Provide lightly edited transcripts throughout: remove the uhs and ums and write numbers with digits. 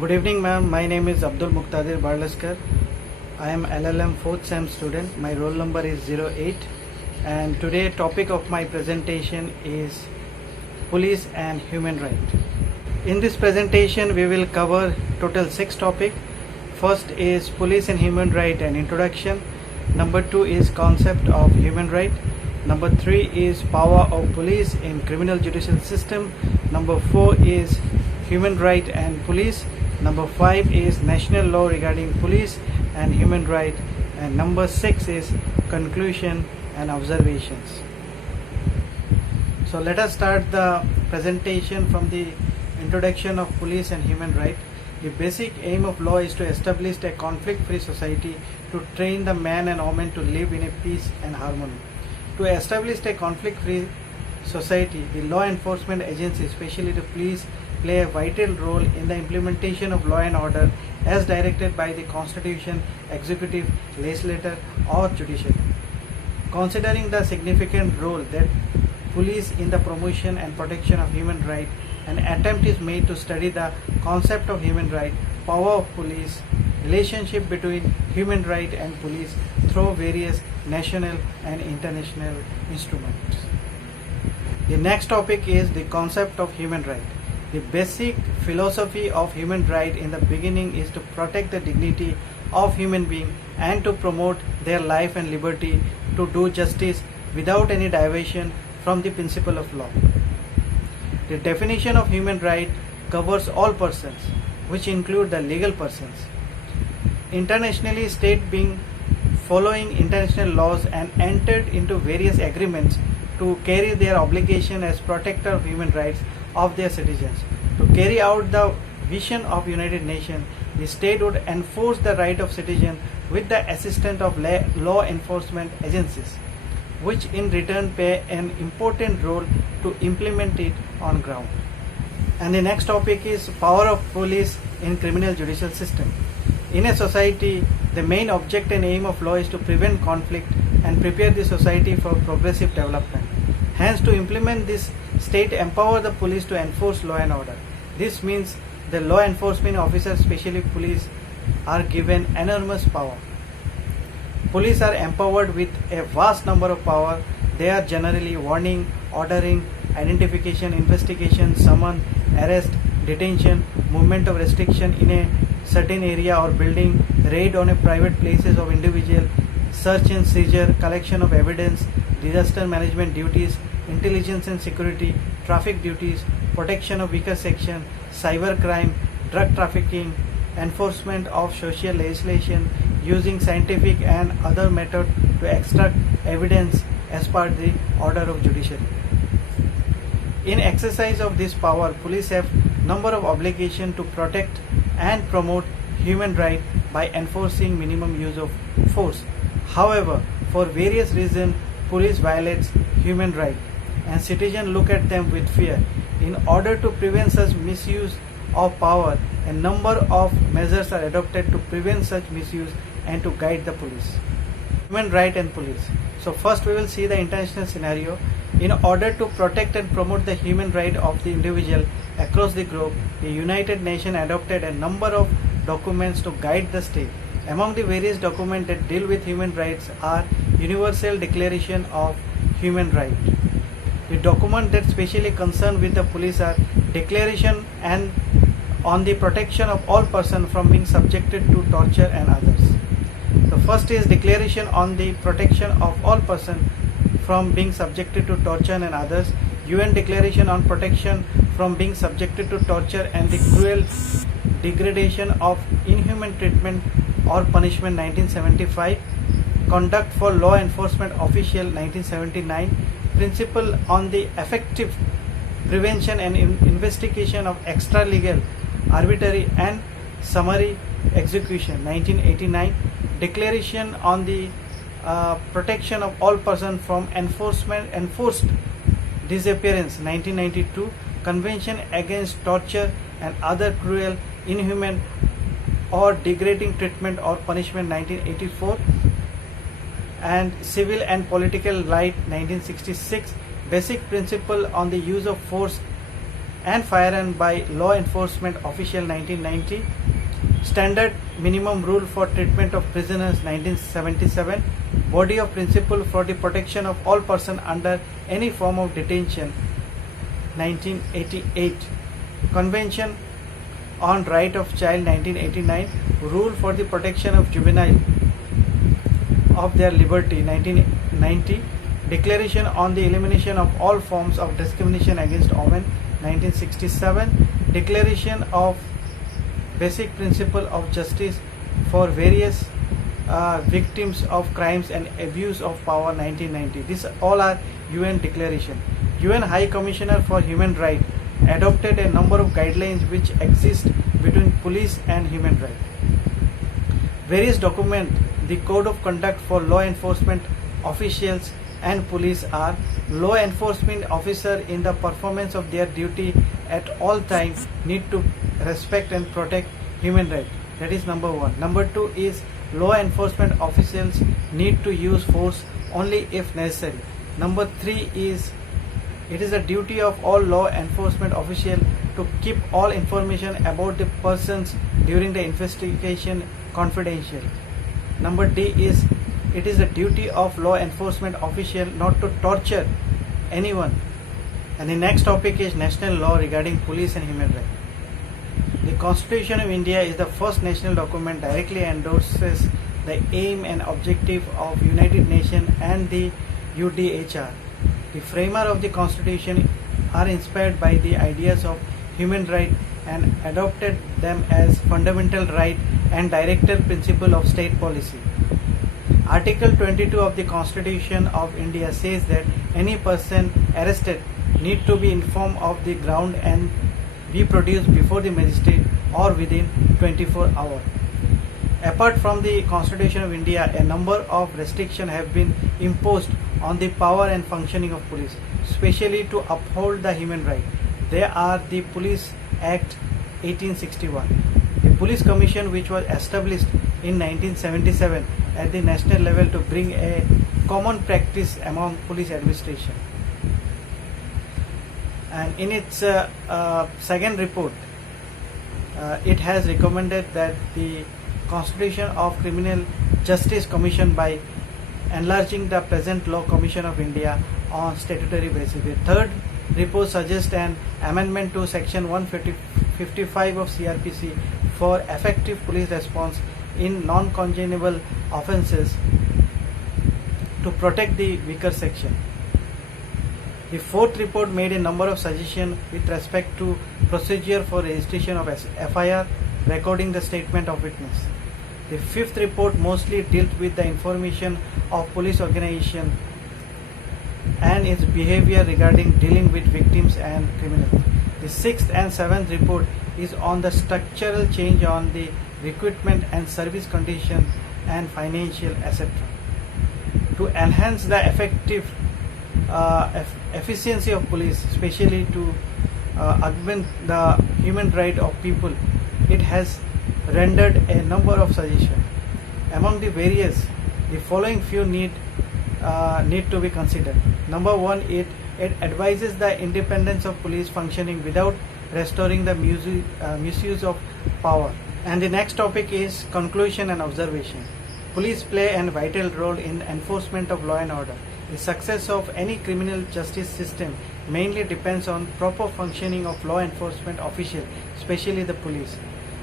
Good evening, ma'am. My name is Abdul Muqtadir Barlaskar. I am LLM 4th SEM student. My roll number is 08. And today topic of my presentation is police and human right. In this presentation, we will cover total 6 topics. First is police and human right and introduction. Number 2 is concept of human right. Number 3 is power of police in criminal judicial system. Number 4 is human right and police. Number 5 is national law regarding police and human right. And number 6 is conclusion and observations. So let us start the presentation from the introduction of police and human right. The basic aim of law is to establish a conflict-free society, to train the man and woman to live in a peace and harmony. To establish a conflict-free society, the law enforcement agencies, especially the police, play a vital role in the implementation of law and order as directed by the Constitution, executive, legislature or judiciary. Considering the significant role that police in the promotion and protection of human rights, an attempt is made to study the concept of human right, power of police, relationship between human right and police through various national and international instruments. The next topic is the concept of human right. The basic philosophy of human right in the beginning is to protect the dignity of human being and to promote their life and liberty, to do justice without any diversion from the principle of law. The definition of human right covers all persons, which include the legal persons. Internationally, states being following international laws and entered into various agreements to carry their obligation as protector of human rights of their citizens. To carry out the vision of United Nations, the state would enforce the right of citizens with the assistance of law enforcement agencies, which in return play an important role to implement it on ground. And the next topic is power of police in criminal judicial system. In a society, the main object and aim of law is to prevent conflict and prepare the society for progressive development. Hence, to implement this, state empower the police to enforce law and order. This means the law enforcement officers, especially police, are given enormous power. Police are empowered with a vast number of power. They are generally warning, ordering, identification, investigation, summon, arrest, detention, movement of restriction in a certain area or building, raid on a private places of individual, search and seizure, collection of evidence, disaster management duties, intelligence and security, traffic duties, protection of weaker section, cyber crime, drug trafficking, enforcement of social legislation, using scientific and other methods to extract evidence as per the order of judiciary. In exercise of this power, police have number of obligations to protect and promote human rights by enforcing minimum use of force. However, for various reasons, police violates human rights and citizens look at them with fear. In order to prevent such misuse of power, a number of measures are adopted to prevent such misuse and to guide the police. Human right and police. So first we will see the international scenario. In order to protect and promote the human right of the individual across the globe, the United Nations adopted a number of documents to guide the state. Among the various documents that deal with human rights are Universal Declaration of Human Rights. The document that specially concerned with the police are Declaration and on the protection of all persons from being subjected to torture and others. The first is Declaration on the protection of all persons from being subjected to torture and others. UN Declaration on protection from being subjected to torture and the cruel degradation of inhuman treatment or punishment 1975. Conduct for Law Enforcement Official 1979. Principle on the effective prevention and investigation of extra-legal, arbitrary and summary execution 1989. Declaration on the protection of all persons from enforced disappearance 1992. Convention against torture and other cruel, inhuman or degrading treatment or punishment 1984. And Civil and Political Right 1966. Basic Principle on the Use of Force and Firearm by Law Enforcement Official 1990, Standard Minimum Rule for Treatment of Prisoners 1977, Body of Principle for the Protection of All Persons Under Any Form of Detention 1988, Convention on Right of Child 1989, Rule for the Protection of Juvenile of Their Liberty 1990, Declaration on the Elimination of All Forms of Discrimination Against Women 1967, Declaration of Basic Principle of Justice for Various Victims of Crimes and Abuse of Power 1990. These all are UN declaration. UN High Commissioner for Human Rights adopted a number of guidelines which exist between police and human rights. Various documents, the Code of Conduct for Law Enforcement Officials and Police are law enforcement officer in the performance of their duty at all times need to respect and protect human rights. That is number one. Number two is law enforcement officials need to use force only if necessary. Number three is it is a duty of all law enforcement officials to keep all information about the persons during the investigation confidential. Number D is it is a duty of law enforcement official not to torture anyone. And the next topic is national law regarding police and human rights. The Constitution of India is the first national document directly endorses the aim and objective of United Nations and the UDHR. The framer of the Constitution are inspired by the ideas of human rights and adopted them as fundamental right and director principle of state policy. Article 22 of the Constitution of India says that any person arrested need to be informed of the ground and be produced before the magistrate or within 24 hours. Apart from the Constitution of India, a number of restrictions have been imposed on the power and functioning of police, especially to uphold the human right. They are the Police Act 1861, the Police Commission which was established in 1977 at the national level to bring a common practice among police administration. And in its second report, it has recommended that the Constitution of Criminal Justice Commission by enlarging the present Law Commission of India on statutory basis. The third report suggests an amendment to Section 155 of CRPC for effective police response in non-congeniable offences to protect the weaker section. The fourth report made a number of suggestions with respect to procedure for registration of FIR, recording the statement of witness. The fifth report mostly dealt with the information of police organization and its behavior regarding dealing with victims and criminals. The sixth and seventh report is on the structural change on the recruitment and service conditions and financial etc. To enhance the effective efficiency of police, especially to augment the human right of people, it has rendered a number of suggestions. Among the various, the following few need to be considered. Number one, it advises the independence of police functioning without restoring the misuse of power. And the next topic is conclusion and observation. Police play a vital role in enforcement of law and order. The success of any criminal justice system mainly depends on proper functioning of law enforcement officials, especially the police.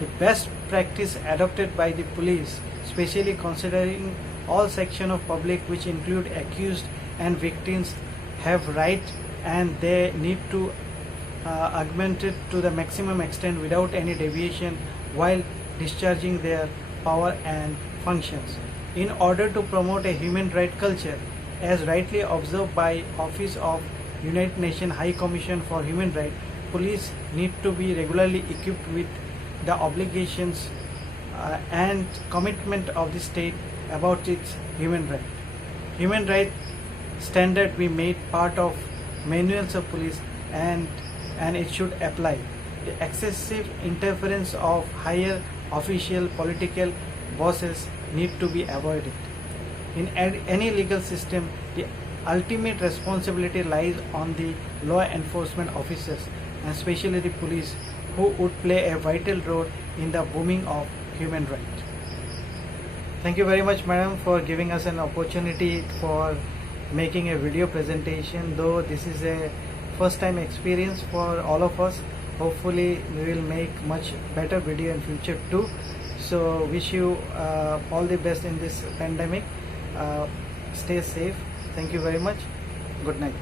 The best practice adopted by the police, especially considering all sections of public which include accused and victims, have right and they need to augment it to the maximum extent without any deviation while discharging their power and functions. In order to promote a human right culture, as rightly observed by Office of United Nations High Commission for Human Rights, police need to be regularly equipped with the obligations and commitment of the state about its human right. Human right standard be made part of manuals of police and it should apply. The excessive interference of higher official political bosses need to be avoided. In any legal system, the ultimate responsibility lies on the law enforcement officers and especially the police, who would play a vital role in the booming of human rights. Thank you very much, madam, for giving us an opportunity for making a video presentation. Though this is a first time experience for all of us, hopefully we will make much better video in future too. So wish you all the best in this pandemic. Stay safe. Thank you very much. Good night.